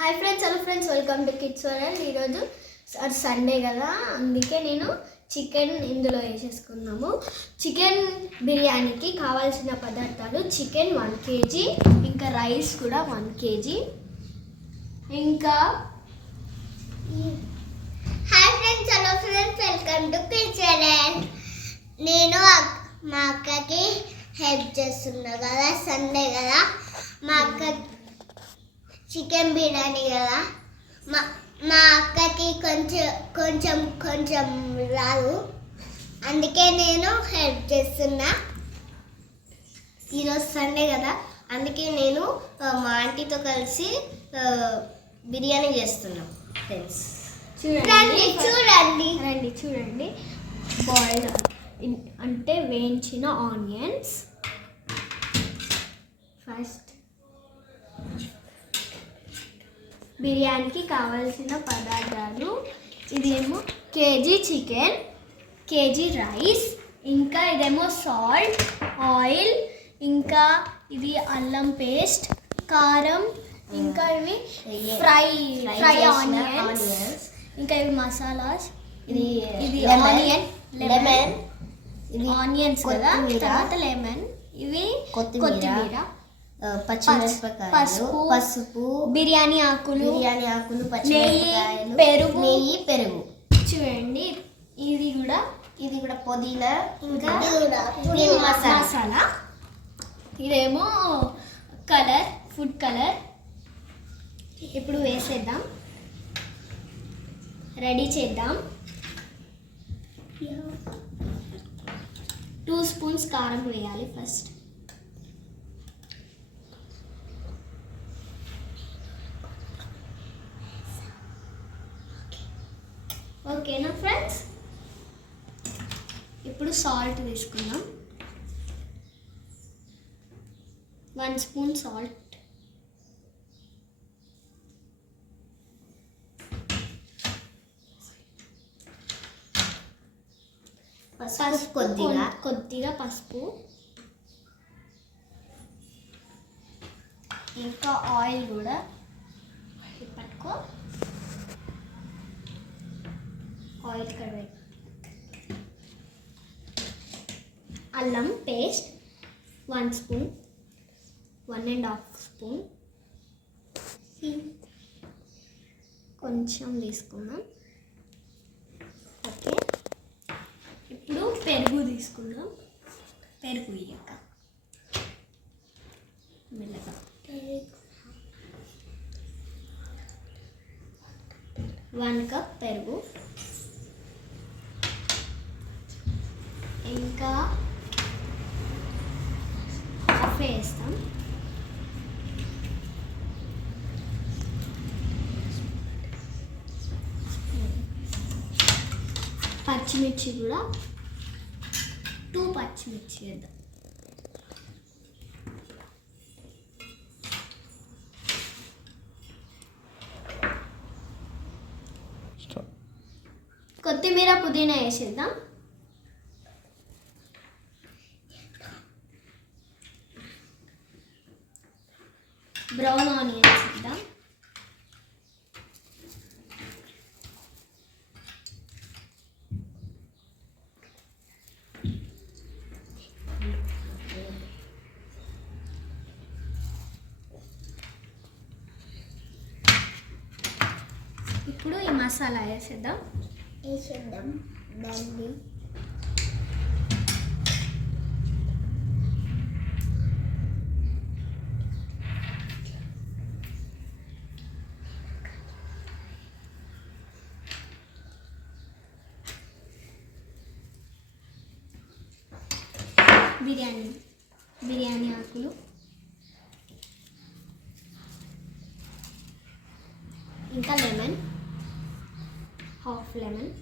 Hi friends, hello friends, welcome to kids world. ఈరోజు Sunday కదా, అందుకే నేను చికెన్ ఇందులో వేసేసుకున్నాము. చికెన్ బిర్యానీకి కావాల్సిన పదార్థాలు: చికెన్ 1 kg, ఇంకా రైస్ కూడా 1 kg, ఇంకా hi friends, hello friends, welcome to kids world. నేను మా అక్కకి హెల్ప్ చేస్తున్నా కదా, సండే కదా. మా అక్క చికెన్ బిర్యానీ కదా, మా అక్కకి కొంచెం రాదు, అందుకే నేను హెల్ప్ చేస్తున్నా. ఈరోజు సండే కదా, అందుకే నేను మా ఆంటీతో కలిసి బిర్యానీ చేస్తున్నాం ఫ్రెండ్స్. చూడండి బాయిల్డ్ అంటే వేయించిన ఆనియన్స్. ఫస్ట్ బిర్యానీకి కావాల్సిన పదార్థాలు: ఇదేమో కేజీ చికెన్, కేజీ రైస్, ఇంకా ఇదేమో సాల్ట్, ఆయిల్, ఇంకా ఇది అల్లం పేస్ట్, కారం, ఇంకా ఇవి ఫ్రై ఆనియన్స్, ఇంకా ఇవి మసాలాస్. ఇది లెమన్, ఇది ఆనియన్స్ కదా, తర్వాత లెమన్, ఇవి కొత్తిమీర, పసుపు, బిర్యానీ ఆకులు, నెయ్యి, పెరుగు. చూడండి, ఇది కూడా పుదీనా, ఇంకా మసాలా. ఇదేమో ఫుడ్ కలర్. ఇప్పుడు వేసేద్దాం, రెడీ చేద్దాం. 2 స్పూన్స్ కారం వేయాలి ఫస్ట్. ఓకేనా ఫ్రెండ్స్? ఇప్పుడు సాల్ట్ తీసుకుందాం. 1 స్పూన్ సాల్ట్, కొద్దిగా పసుపు, ఇంకా ఆయిల్ కూడా పట్టుకో. ఆయిల్ కడవై, అల్లం పేస్ట్ 1 స్పూన్, 1.5 స్పూన్, కొంచెం తీసుకుందాం. ఓకే, ఇప్పుడు పెరుగు తీసుకుందాం. పెరుగు ఇయ్యక మెల్లగా. 1 కప్ పెరుగు, ఇంకా హాఫ్ వేస్తాం. పచ్చిమిర్చి కూడా 2 పచ్చిమిర్చి వేద్దాం. కొత్తిమీర, పుదీనా వేసేద్దాం. బ్రౌన్ ఆనియన్స్ వేద్దాం. ఇప్పుడు ఈ మసాలా వేసేద్దాం. దాన్ని 1 బిర్యానీ ఆకులు, ఇంకా lemon, half lemon,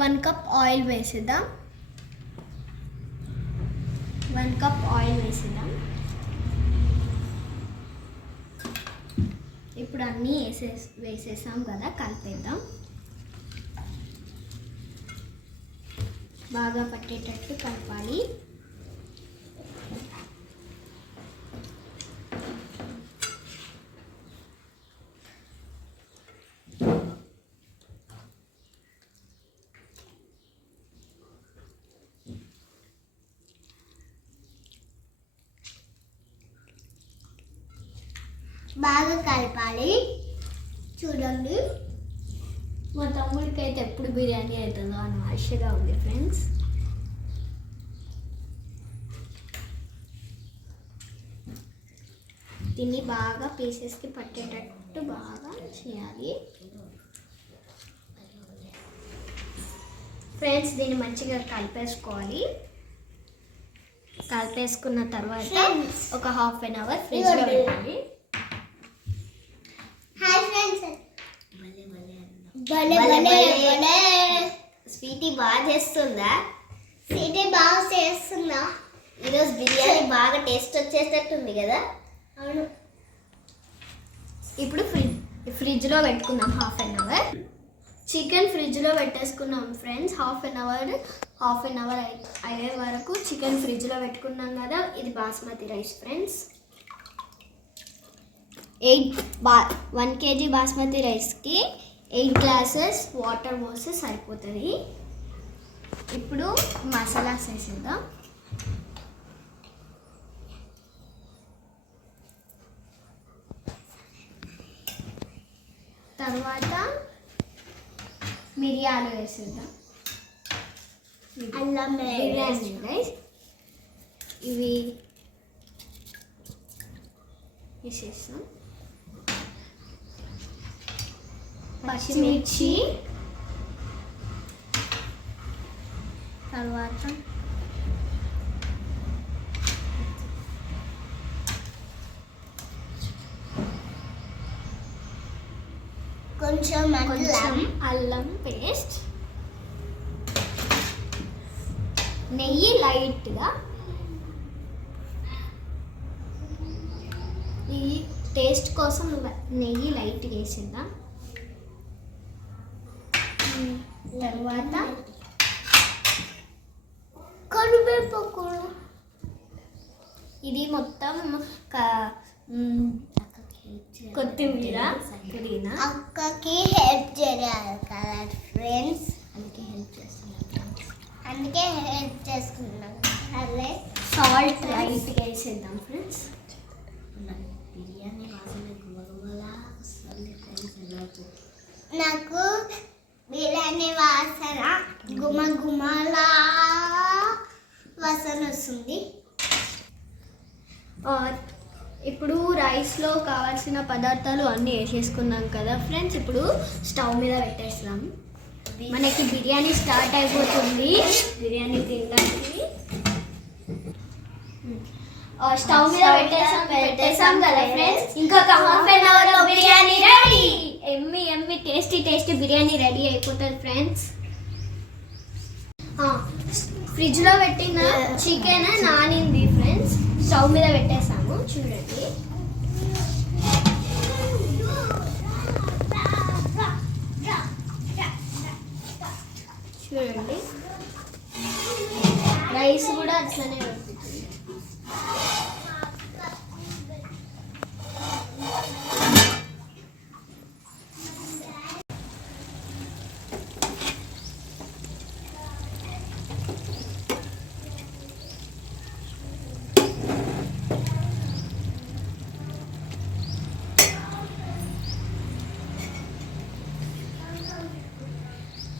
one cup oil వేసేద్దాం. 1 కప్ ఆయిల్ వేసేద్దాం. ఇప్పుడు ఇప్పుడు అన్నీ వేసేసాం కదా, కలిపేద్దాం. బాగా పట్టేటట్టు కలపాలి. బాగా కలపాలి. చూడండి, మా తమ్ముడికి అయితే ఎప్పుడు బిర్యానీ అవుతుందో అని ఆశగా ఉంది ఫ్రెండ్స్. దీన్ని బాగా పీసెస్కి పట్టేటట్టు బాగా చేయాలి ఫ్రెండ్స్. దీన్ని మంచిగా కలిపేసుకోవాలి. కలిపేసుకున్న తర్వాత ఒక ½ an hour ఫ్రిడ్జ్లో పెట్టాలి. హాయ్ ఫ్రెండ్స్, స్వీటీ బాగా చేస్తుందా? స్వీటీ బాగా చేస్తుందా? ఈరోజు బిర్యానీ బాగా టేస్ట్ వచ్చేటట్టుంది కదా? అవును. ఇప్పుడు ఫ్రిడ్జ్లో పెట్టుకుందాం ½ an hour. చికెన్ ఫ్రిడ్జ్లో పెట్టేసుకున్నాం ఫ్రెండ్స్. ½ an hour అయ్యే వరకు చికెన్ ఫ్రిడ్జ్లో పెట్టుకున్నాం కదా. ఇది basmati rice friends. 1 kg basmati రైస్కి 8 glasses వాటర్ పోస్తే సరిపోతుంది. ఇప్పుడు మసాలాస్ వేసేద్దాం. తర్వాత మిరియాలు వేసేద్దాం. అల్లం బిర్యానీ రైస్ ఇవి వేసేస్తాం. పచ్చిమిర్చి, తర్వాత కొంచెం అల్లం పేస్ట్, నెయ్యి లైట్గా. ఈ టేస్ట్ కోసం నెయ్యి లైట్గా వేసేద్దాం. తర్వాత కరివేపాకు. ఇది మొత్తం కొత్తిమీర, పుదీనా. అక్కకి హెల్ప్ చేయాలి కదా ఫ్రెండ్స్, అందుకే హెల్ప్ చేసుకున్నాం. అదే సాల్ట్ లైట్గా వేసేద్దాం ఫ్రెండ్స్. బిర్యానీ వాసన నాకు బిర్యానీ వాసన గుమగుమలా వాసన వస్తుంది. ఇప్పుడు రైస్లో కావాల్సిన పదార్థాలు అన్నీ వేసేసుకున్నాం కదా ఫ్రెండ్స్. ఇప్పుడు స్టవ్ మీద పెట్టేస్తాం. మనకి బిర్యానీ స్టార్ట్ అయిపోతుంది. బిర్యానీ తినడానికి స్టవ్ మీద పెట్టేసాం కదా ఫ్రెండ్స్. ఇంకొక ½ an hour లో బిర్యానీ రెడీ. ఎమ్మి టేస్టీ బిర్యానీ రెడీ అయిపోతుంది ఫ్రెండ్స్. ఫ్రిడ్జ్లో పెట్టిన చికెన్ నానింది ఫ్రెండ్స్. స్టవ్ మీద పెట్టేసాము చూడండి. చూడండి రైస్ కూడా అట్లనే పెడుతుంది.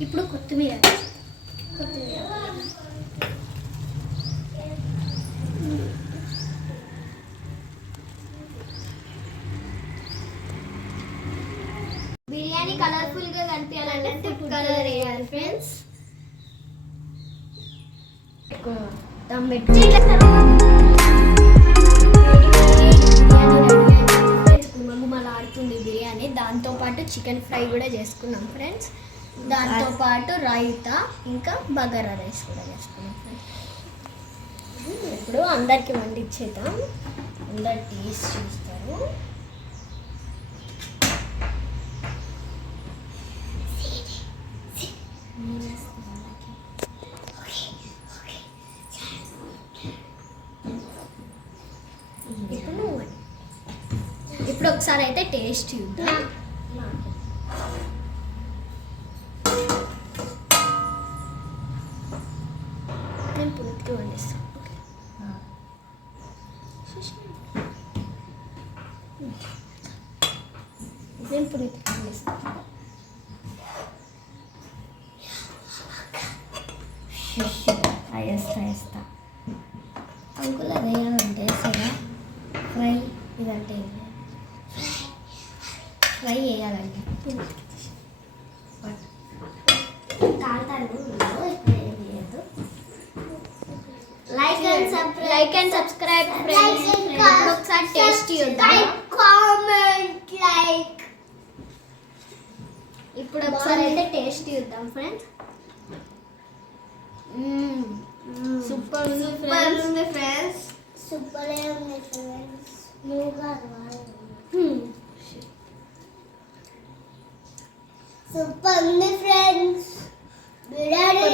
ఇప్పుడు కొత్తిమీర బిర్యానీ కలర్ఫుల్గా కనిపించాలంటే ఫుడ్ కలర్ వేయాలి ఫ్రెండ్స్. దమ్ పెట్టి గుమగుమలాడుతుంది బిర్యానీ. దాంతోపాటు చికెన్ ఫ్రై కూడా చేసుకున్నాం ఫ్రెండ్స్. దాంతోపాటు రైతా ఇంకా బగారా రైస్ కూడా చేసుకున్నాం ఫ్రెండ్స్. ఇప్పుడు అందరికి వండిచ్చేద్దాం. అందరు టేస్ట్ చూస్తారు. ఒకసారి అయితే టేస్ట్ చూద్దాం. నేను పులికి వండిస్తాను. నేను పులికి వండిస్తాను. వేస్తా అంకుల్ అదేంటే సరే ఫ్రై ఇదంటే ఫ్రై చేయాలండి. కాలుతాను ఇప్పుడు ఏం చేయొద్దు. Like and subscribe friends. ఒకసారి టేస్ట్ చూద్దాం. Comment like. ఇప్పుడు ఒకసారి అయితే టేస్ట్ చూద్దాం ఫ్రెండ్స్. సూపర్ ఉంది ఫ్రెండ్స్. సూపర్ ఉంది ఫ్రెండ్స్. నువ్వుగా సూపర్ ఉంది ఫ్రెండ్స్. బిర్యానీ